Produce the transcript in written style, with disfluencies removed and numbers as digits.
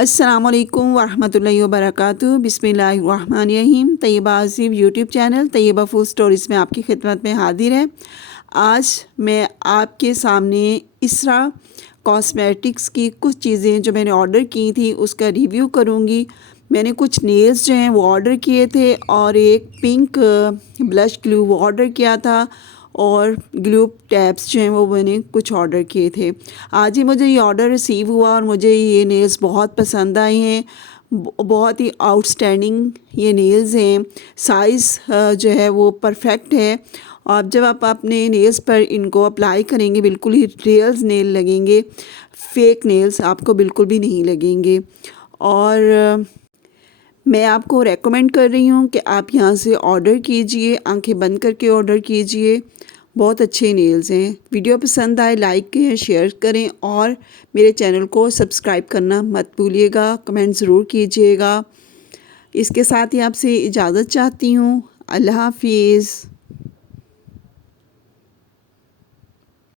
अस्सलामुअलैकुम वरहमतुल्लाहि वबरकातुहू। बिस्मिल्लाहिर्रहमानिर्रहीम। Tayyaba Asif YouTube channel Tayyaba food stories में आपकी खिदमत में हाजिर है। आज मैं आपके सामने इसरा कॉस्मेटिक्स की कुछ चीज़ें जो मैंने ऑर्डर की थी उसका रिव्यू करूँगी। मैंने कुछ नेल्स जो हैं वो ऑर्डर किए थे और एक पिंक ब्लश ग्लू वो ऑर्डर किया था और ग्लू टैब्स जो हैं वो मैंने कुछ ऑर्डर किए थे। आज ही मुझे ये ऑर्डर रिसीव हुआ और मुझे ये नेल्स बहुत पसंद आए हैं। बहुत ही आउटस्टैंडिंग ये नेल्स हैं। साइज़ जो है वो परफेक्ट है और जब आप अपने नेल्स पर इनको अप्लाई करेंगे बिल्कुल ही रियल नेल लगेंगे। फेक नेल्स आपको बिल्कुल भी नहीं लगेंगे। और मैं आपको रेकमेंड कर रही हूँ कि आप यहाँ से ऑर्डर कीजिए, आंखें बंद करके ऑर्डर कीजिए। बहुत अच्छे नेल्स हैं। वीडियो पसंद आए लाइक करें, शेयर करें और मेरे चैनल को सब्सक्राइब करना मत भूलिएगा। कमेंट ज़रूर कीजिएगा। इसके साथ ही आपसे इजाज़त चाहती हूँ। अल्लाह हाफिज़।